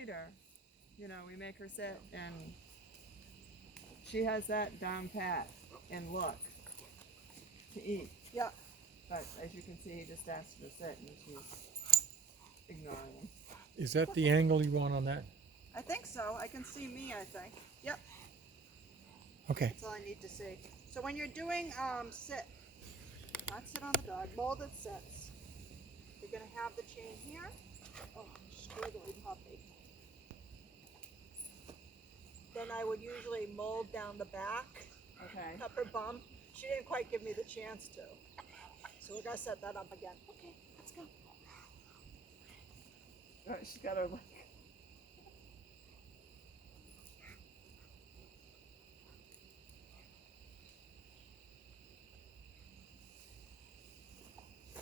feed her, you know, we make her sit, and she has that down pat and look to eat. Yeah. But as you can see, he just asked her to sit, and she's ignoring him. Is that the angle you want on that? I think so. I can see me, I think. Yep. Okay. That's all I need to see. So when you're doing sit, not sit on the dog, molded sits, you're going to have the chain here. Oh, squiggly puppy. Then I would usually mold down the back, Okay. up her bum. She didn't quite give me the chance to. So we're going to set that up again. Okay, let's go. Oh, she's got her like.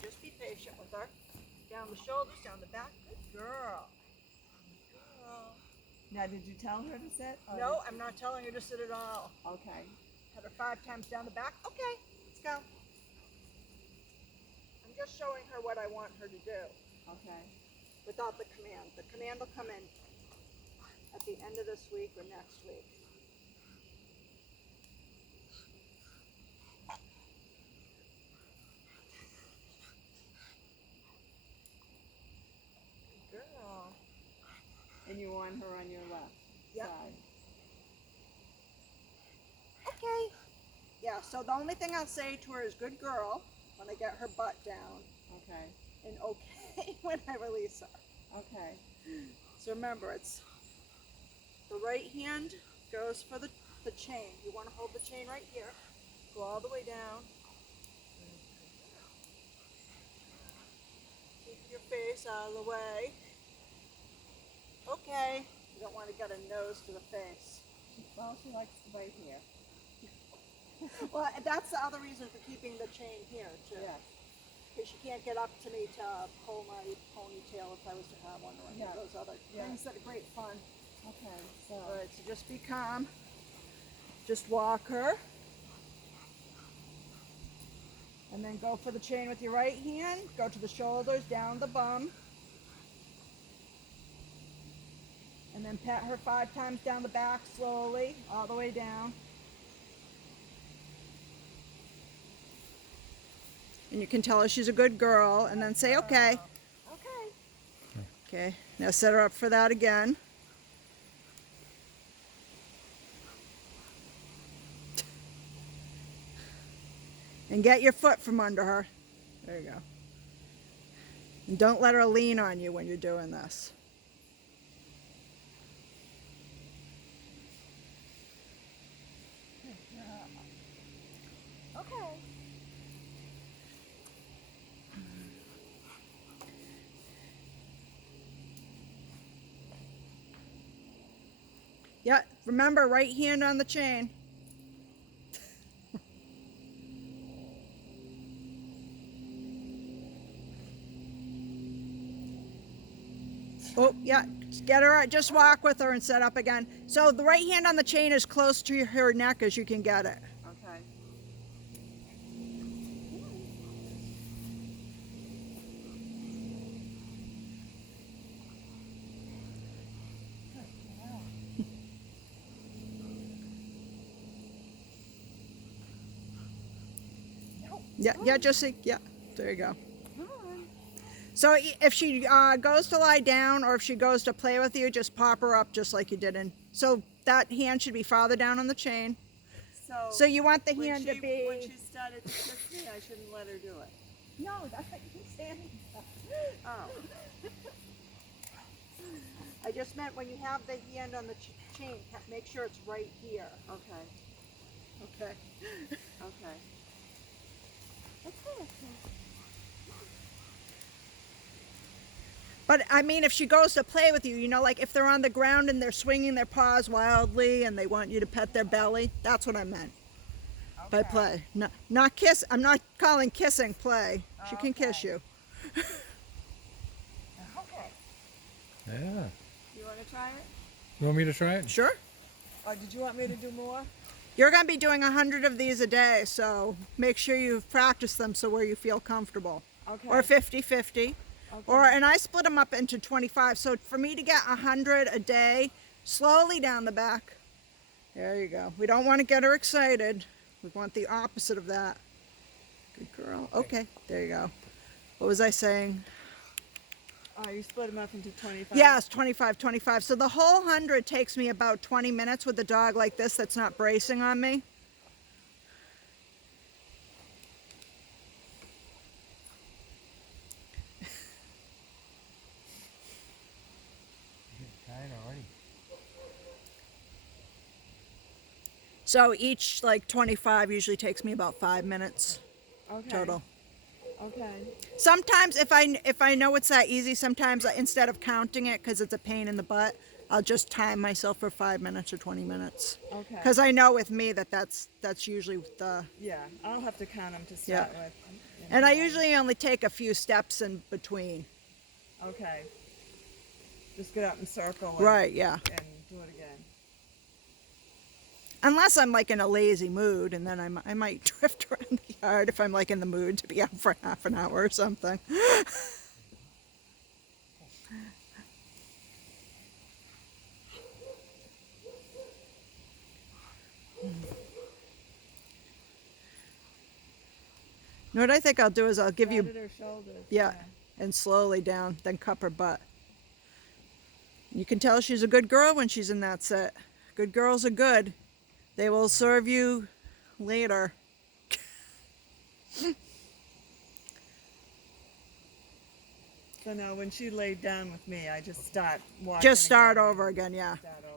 Just be patient with her. Down the shoulders, down the back. Good girl. Good girl. Now, did you tell her to sit? or No, did I'm not telling her to sit at all. you- Okay. Had her 5 times down the back. Okay, let's go. I'm just showing her what I want her to do Okay. without the command. The command will come in at the end of this week or next week. Good girl. And you want her on your left Yep. side. Okay. Yeah, so the only thing I'll say to her is good girl when I get her butt down, Okay. and okay when I release her. Okay. So remember, it's the right hand goes for the chain. You want to hold the chain right here. Go all the way down. Keep your face out of the way. Okay. You don't want to get a nose to the face. Well, she likes to bite here. Well, that's the other reason for keeping the chain here, too. Yes. Because she can't get up to me to pull my ponytail if I was to have one, or any Yeah. of those other Yeah. things that are great fun. Okay. So. All right, so just be calm. Just walk her. And then go for the chain with your right hand. Go to the shoulders, down the bum. And then pat her 5 times down the back slowly, all the way down. And you can tell her she's a good girl, and then say, okay. Okay. Okay, now set her up for that again. And get your foot from under her. There you go. And don't let her lean on you when you're doing this. Okay. Yeah, remember, right hand on the chain. Oh, yeah, get her, just walk with her and set up again. So the right hand on the chain is close to her neck as you can get it. Okay. Yeah, just see, yeah, there you go. Come on. So if she goes to lie down or if she goes to play with you, just pop her up just like you did in. So that hand should be farther down on the chain. So you want the hand to be. When she started to kiss me, I shouldn't let her do it. No, that's what you're standing. Oh. I just meant when you have the hand on the chain, make sure it's right here. Okay. Okay. Okay. But I mean, if she goes to play with you, you know, like if they're on the ground and they're swinging their paws wildly and they want you to pet their belly, that's what I meant by Okay. play. Not kiss. I'm not calling kissing play. She can kiss Okay. you. Okay. Yeah. You want to try it? You want me to try it? Sure. Or did you want me to do more? You're going to be doing 100 of these a day, so make sure you practice them so where you feel comfortable. Okay. Or 50-50. Okay. and I split them up into 25. So for me to get 100 a day, slowly down the back. There you go. We don't want to get her excited. We want the opposite of that. Good girl. Okay, there you go. What was I saying? You split them up into 25. Yes, 25, 25. So the whole 100 takes me about 20 minutes with a dog like this that's not bracing on me. Tired already. So each like 25 usually takes me about 5 minutes Okay. total. Okay. Sometimes if I know it's that easy, sometimes instead of counting it because it's a pain in the butt, I'll just time myself for 5 minutes or 20 minutes. Okay. Because I know with me that's usually the. Yeah, I'll have to count them to start with. And I usually only take a few steps in between. Okay. Just get out and circle. And, Right, yeah. And do it again. Unless I'm like in a lazy mood, and then I might drift around the yard if I'm like in the mood to be out for half an hour or something. You know what I think I'll do is I'll give you, Patted her shoulders. yeah, and slowly down, then cup her butt. You can tell she's a good girl when she's in that set. Good girls are good. They will serve you later. So now when she laid down with me, I just start walking. Just start again. over again, yeah. Start over.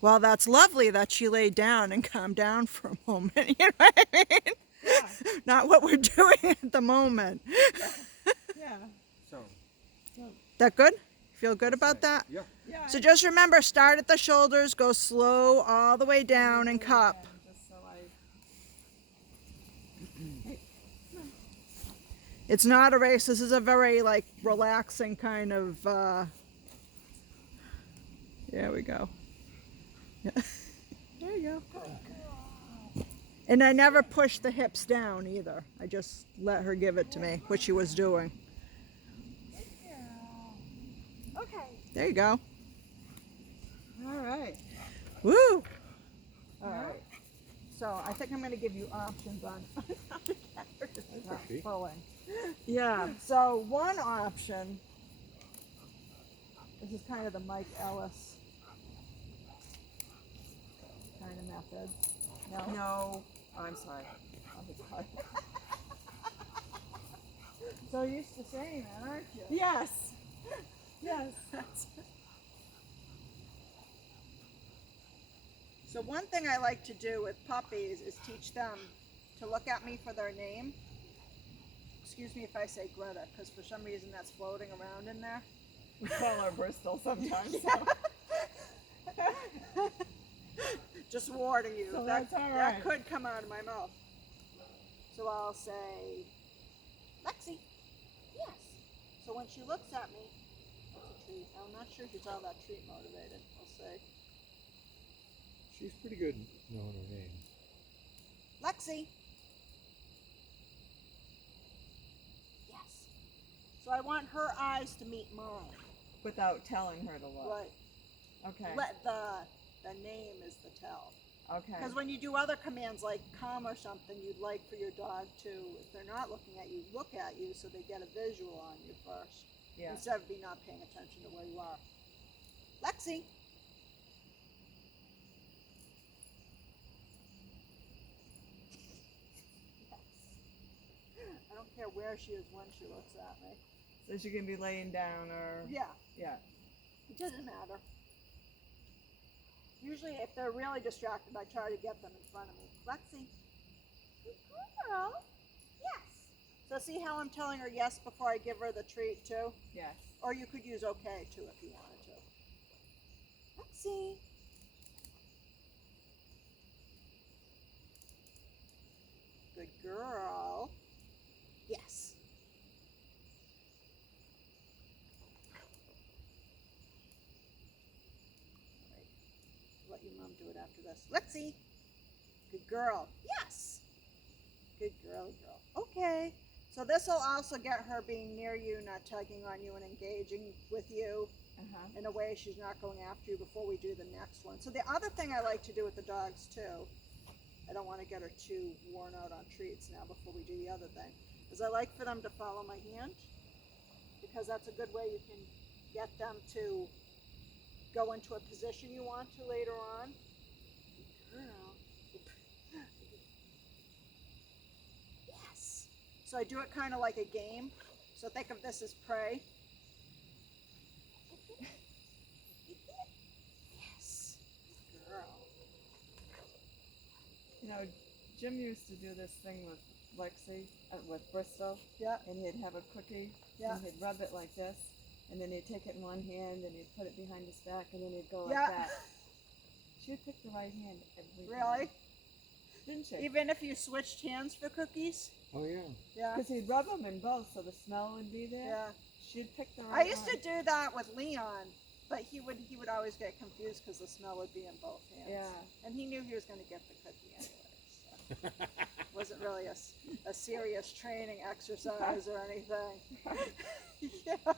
Well, that's lovely that she laid down and calmed down for a moment. You know what I mean? Yeah. Not what we're doing at the moment. Yeah. So, That good? Feel good about that? yeah. Yeah. So just remember, start at the shoulders, go slow all the way down and cup. Just so It's not a race. This is a very like relaxing kind of. There we go. Yeah. There you go. And I never pushed the hips down either. I just let her give it to me, which she was doing. Okay. There you go. All right. Woo! All right. So I think I'm going to give you options on how to get her to stop Okay. pulling. Yeah. So one option, this is kind of the Mike Ellis kind of method. No? No. Oh, I'm sorry. I'll be quiet. So used to saying that, aren't you? Yes. Yes. So one thing I like to do with puppies is teach them to look at me for their name. Excuse me if I say Greta, because for some reason that's floating around in there. We call her Bristol sometimes. Just warning you. So that, that's all that right. could come out of my mouth. So I'll say, Lexi. Yes. So when she looks at me, that's a treat. I'm not sure she's all that treat motivated, I'll say. She's pretty good knowing her name. Lexi. Yes. So I want her eyes to meet mine. Without telling her to look. Right. Okay. The name is the tell. Okay. Because when you do other commands like come or something, you'd like for your dog to, if they're not looking at you, look at you so they get a visual on you first. Yeah. Instead of be not paying attention to where you are. Lexi. Yes. I don't care where she is when she looks at me. So she can be laying down or. Yeah, Yeah. it doesn't matter. Usually if they're really distracted, I try to get them in front of me. Lexi. Good girl. Yes. So see how I'm telling her yes before I give her the treat too? Yes. Or you could use okay too if you wanted to. Lexi. Good girl. Yes. All right. Let your mom do it after this. Lexi. Good girl. Yes. Good girl, girl. Okay. So this will also get her being near you, not tugging on you and engaging with you in a way she's not going after you before we do the next one. So the other thing I like to do with the dogs too, I don't want to get her too worn out on treats now before we do the other thing, is I like for them to follow my hand, because that's a good way you can get them to go into a position you want to later on. Girl. Yes. So I do it kind of like a game. So think of this as prey. Yes. Girl. You know, Jim used to do this thing with Lexi, with Bristol, Yeah. and he'd have a cookie, Yeah. and he'd rub it like this, and then he'd take it in one hand, and he'd put it behind his back, and then he'd go like Yeah. that. She'd pick the right hand every time. Really? Didn't she? Even if you switched hands for cookies? Oh yeah. Yeah. Because he'd rub them in both, so the smell would be there. Yeah. She'd pick the I right used to one. do that with Leon, but he would always get confused because the smell would be in both hands. Yeah. And he knew he was going to get the cookie anyway. So. Wasn't really a serious training exercise or anything. Yeah.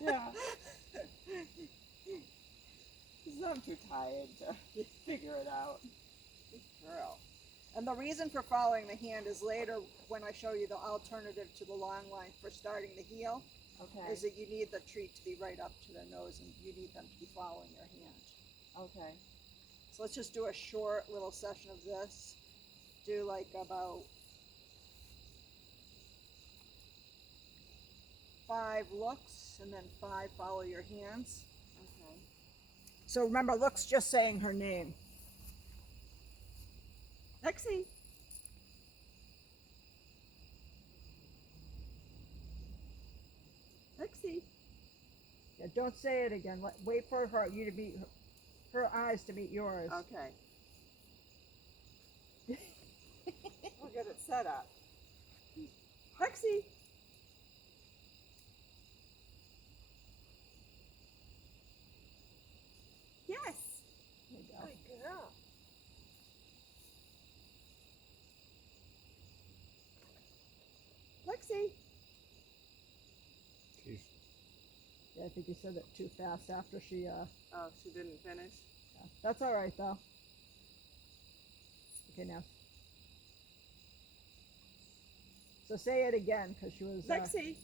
Yeah. Because I'm too tired to figure it out. Girl. And the reason for following the hand is later when I show you the alternative to the long line for starting the heel, Okay. is that you need the treat to be right up to their nose and you need them to be following your hand. Okay. So let's just do a short little session of this. Do like about 5 looks and then 5 follow your hands. Okay. So remember, look's just saying her name. Lexi. Lexi. Yeah, don't say it again. Wait for you to meet her eyes to meet yours. Okay. We'll get it set up. Lexi. Yes. There you go. Good girl. Lexi. She's Yeah, I think you said it too fast after she, Oh, she didn't finish? yeah. That's all right though. Okay, now. So say it again, because she was. Lexi.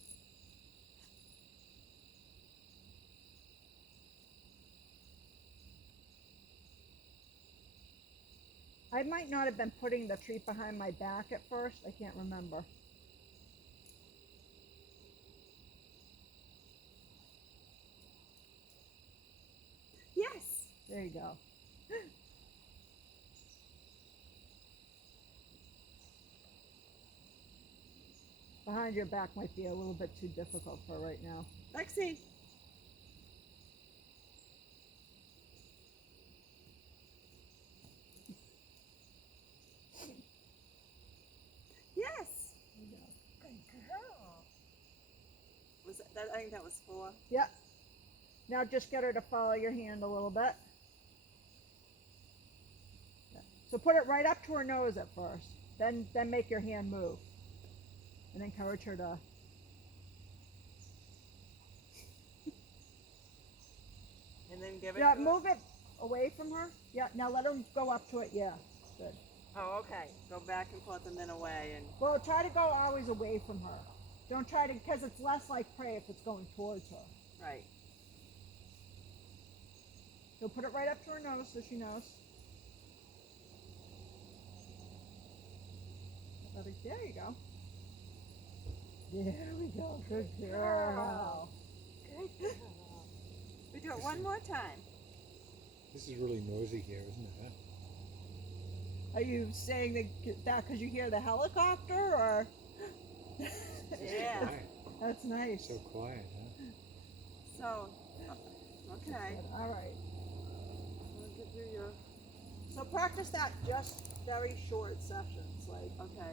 I might not have been putting the treat behind my back at first. I can't remember. Yes. There you go. Behind your back might be a little bit too difficult for right now. Lexi. Yes. There you go. Good girl. Was that? I think that was 4. Yep. Now just get her to follow your hand a little bit. Yeah. So put it right up to her nose at first. Then make your hand move. And then encourage her to. And then give it. Yeah, to move it away from her. Yeah, now let her go up to it. Yeah, good. Oh, okay. Go back and forth and then away and. Well, try to go always away from her. Don't try to, because it's less like prey if it's going towards her. Right. So put it right up to her nose so she knows. There you go. There we go. Good girl. Good girl. We do it one more time. this is really noisy here, isn't it? Huh? Are you saying that because you hear the helicopter, or? Yeah. Quiet. That's nice. So quiet, huh? So, okay. All right. We'll give you your. So practice that just very short sessions, like Okay.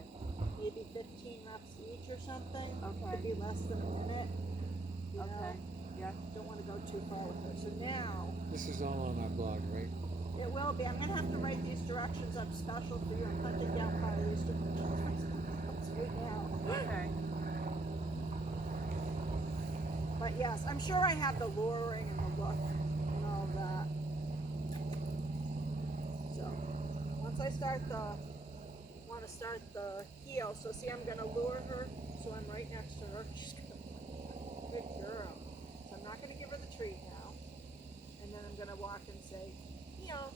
maybe 15 reps each or something. Okay. Could be less than a minute. You Okay. know? Yeah. Don't want to go too far with her. So now, This is all on our blog, right? it will be. I'm going to have to write these directions up special for you and hunting down how to use different tools right now. Okay. But yes, I'm sure I have the luring and the look and all of that. So once I want to start the heel. So see, I'm gonna lure her. So I'm right next to her. She's gonna, good girl. So I'm not gonna give her the treat now. And then I'm gonna walk and say, heel.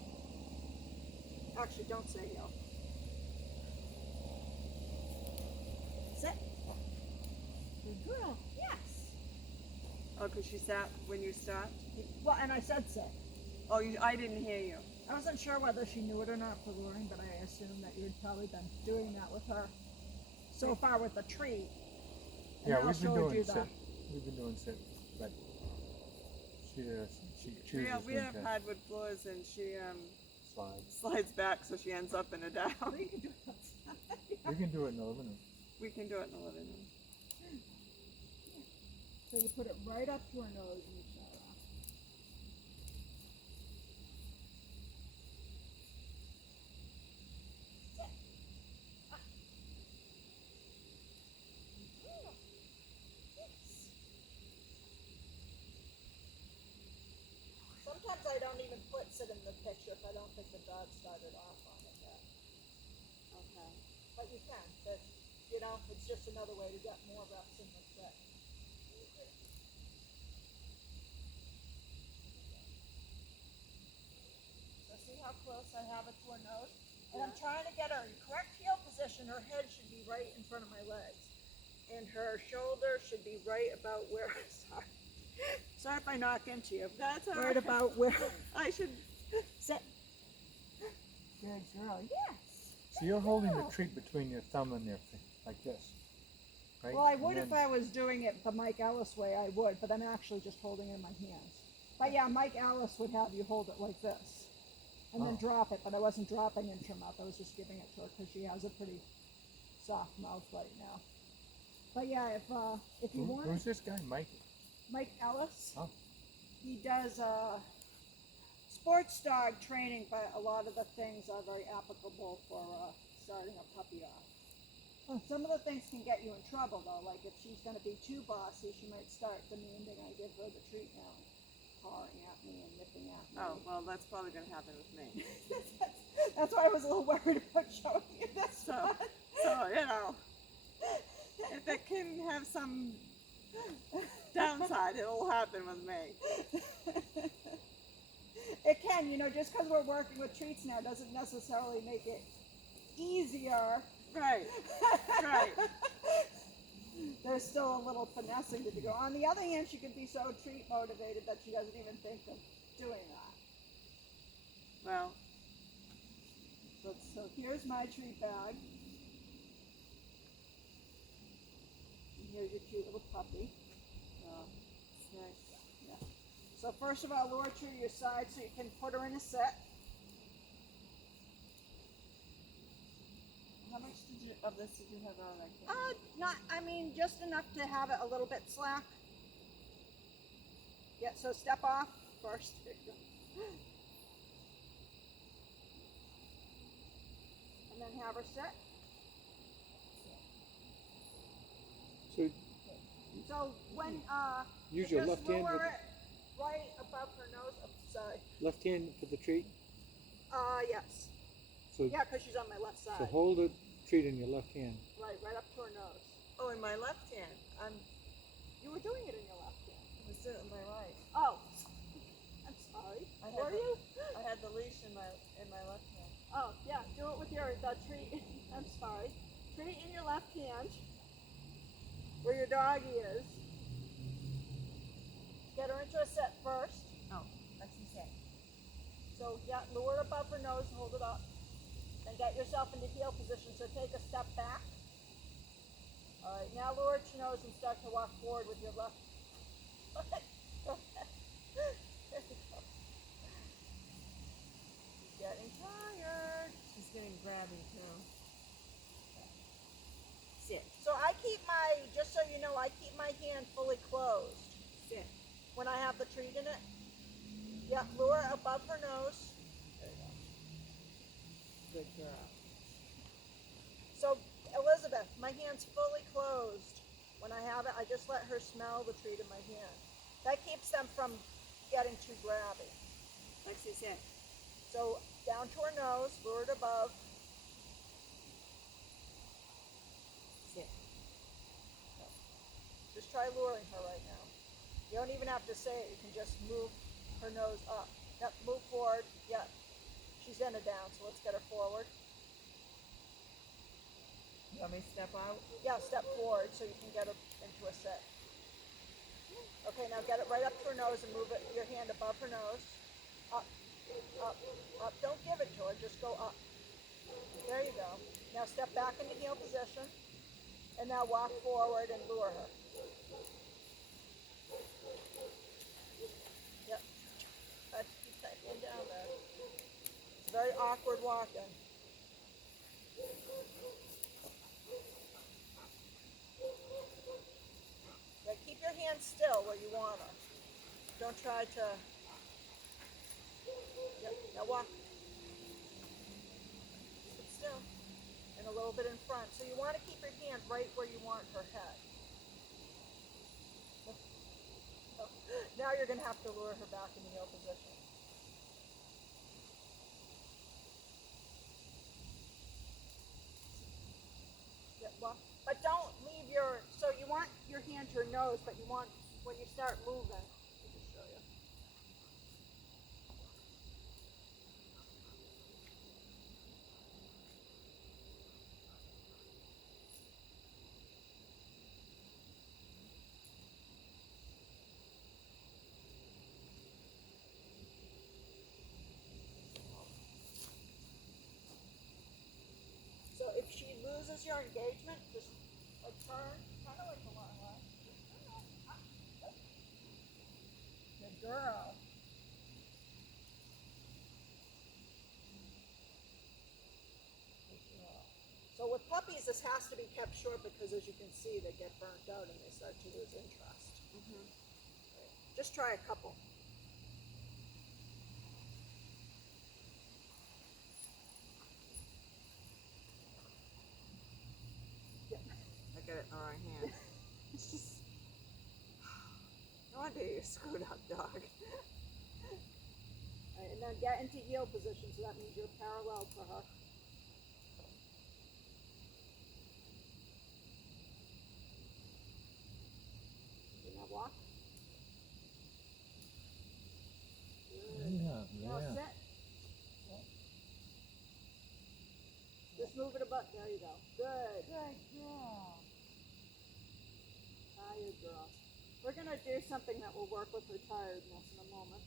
Actually, don't say heel. Sit. Good girl. Yes. Oh, because she sat when you stopped? Well, and I said sit. Oh, I didn't hear you. I wasn't sure whether she knew it or not for luring, but I assumed that you had probably been doing that with her so far with the treat. And Yeah, now we've been showed doing you sit. We've been doing sit, but she chooses We when have to hardwood floors and she slide. slides back so she ends up in a down. We can do it outside. We can do it in the living room. We can do it in the living room. So you put it right up to her nose and you shut it off. Sometimes I don't even put sit in the picture if I don't think the dog started off on it yet. Okay. But you can. But, you know, it's just another way to get more reps in the sit. So see how close I have it to her nose? And I'm trying to get her in correct heel position. Her head should be right in front of my legs. And her shoulder should be right about where, sorry if I knock into you. That's all Right about where, I should. sit. Good girl, yes. So you're holding the treat between your thumb and your like this, right? Well, I And would if then- I was doing it the Mike Ellis way, I would, but I'm actually just holding it in my hands. But yeah, Mike Ellis would have you hold it like this and then Oh. drop it, but I wasn't dropping into her mouth. I was just giving it to her because she has a pretty soft mouth right now. But yeah, if you want Who's this guy, Mike? Mike Ellis, Oh, he does sports dog training, but a lot of the things are very applicable for starting a puppy off. Some of the things can get you in trouble though, like if she's going to be too bossy, she might start demanding I give her the treat now, pawing at me and nipping at me. Oh, well, that's probably going to happen with me. That's why I was a little worried about showing you this So, one. you know, if it can have some downside, it'll happen with me. It can, you know, just because we're working with treats now doesn't necessarily make it easier. Right, right. There's still a little finessing to do. On the other hand, she could be so treat motivated that she doesn't even think of doing that. Well, So here's my treat bag. And here's your cute little puppy. it's nice. Yeah. So first of all, lure her to your side so you can put her in a sit. How much of this did you have on? Just enough to have it a little bit slack. Yeah, so step off first. There you go. And then have her sit. so So when use you your just left hand. lower it right above her nose. Oh, sorry. Left hand for the treat. Yes. So Yeah, because she's on my left side. so hold the treat in your left hand. Right up to her nose. Oh, in my left hand. You were doing it in your left hand. I was doing it in my right. Oh, I'm sorry. Were you? I had the leash in my left hand. Oh, yeah. Do it with the treat. I'm sorry. Treat in your left hand, where your doggy is. Get her into a sit first. Oh, Lexi said. So yeah, lure it above her nose, hold it up, and get yourself into heel position. So take a step back. All right, now lure it to your nose and start to walk forward with your left. Go ahead. There you go. She's getting tired. She's getting grabby too. Sit. So just so you know, I keep my hand fully closed Sit. when I have the treat in it. Yeah, lure it above her nose. There you go. Good girl. So, Elizabeth, my hand's fully closed. When I have it, I just let her smell the treat in my hand. That keeps them from getting too grabby. Lexi, sit. So down to her nose, lure it above. Sit. Just try luring her right now. You don't even have to say it. You can just move her nose up. Yep, move forward. Yep. She's in a down, so let's get her forward. You want me to step out? Yeah, step forward so you can get her into a sit. Okay, now get it right up to her nose and move it, your hand above her nose. Up, up, up. Don't give it to her, just go up. There you go. Now step back into heel position. And now walk forward and lure her. Yep. Keep that hand down there. It's very awkward walking. Yeah, keep your hand still where you want her. Don't try to. Yep. Now walk. Sit still. And a little bit in front. So you want to keep your hand right where you want her head. Now you're going to have to lure her back in the heel position. Yeah, well, but don't leave your, so you want your hand to her nose, but you want, when you start moving, let me just show you. So if she loses your engagement, just like turn, kind of like a long line. Good girl. So with puppies, this has to be kept short because, as you can see, they get burnt out and they start to lose interest. Mm-hmm. Just try a couple. I got it in the right hand. It's just. No wonder you're a screwed up dog. Right, and then get into heel position, so that means you're parallel to her. Okay, now walk. Good. Now Yeah. sit. Just move it above. There you go. Good. Good girl. Tired girl. We're going to do something that will work with her tiredness in a moment.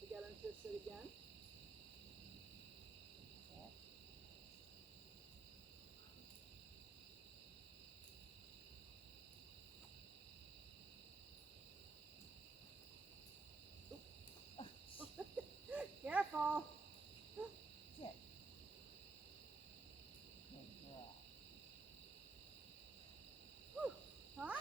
We get her into a sit again. Careful. Sit. Good girl. Huh?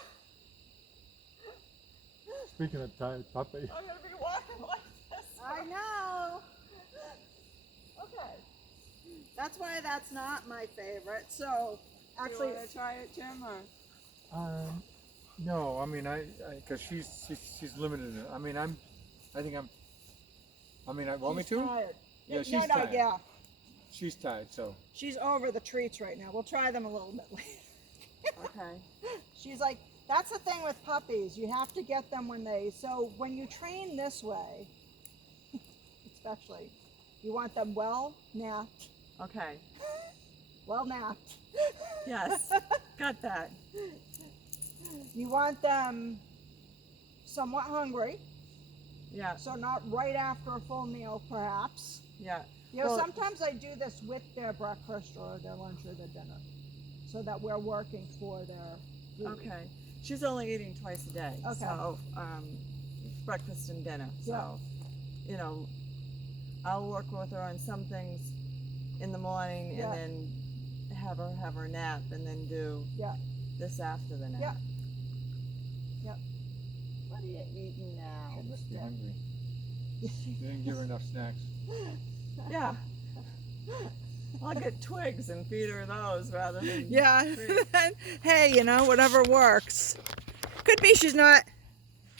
Speaking of tired puppy. I'm gonna be walking like this. I know. Okay. That's why that's not my favorite. So, actually, You wanna try it, Jim, or? No, I mean, because she's limited. I mean, I want me she's to? tired. Yeah, she's no, tired. yeah. She's tired, so. She's over the treats right now. We'll try them a little bit later. Okay. She's like, that's the thing with puppies. You have to get them so when you train this way, especially, you want them well napped. Okay. Well napped. Yes. Got that. You want them somewhat hungry. Yeah. So not right after a full meal, perhaps. Yeah. You know, Well- sometimes I do this with their breakfast or their lunch or their dinner, so that we're working for their food. Okay. She's only eating twice a day. Okay. So, breakfast and dinner. Yeah. So, you know, I'll work with her on some things in the morning Yeah. and then have her nap and then do Yeah. this after the nap. Yeah. Yep. What are you eating now? She must be hungry. They didn't give her enough snacks. Yeah. I'll get twigs and feed her those rather than Yeah. treats. Hey, you know, whatever works. Could be she's not.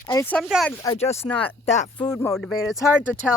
I mean, some dogs are just not that food motivated. It's hard to tell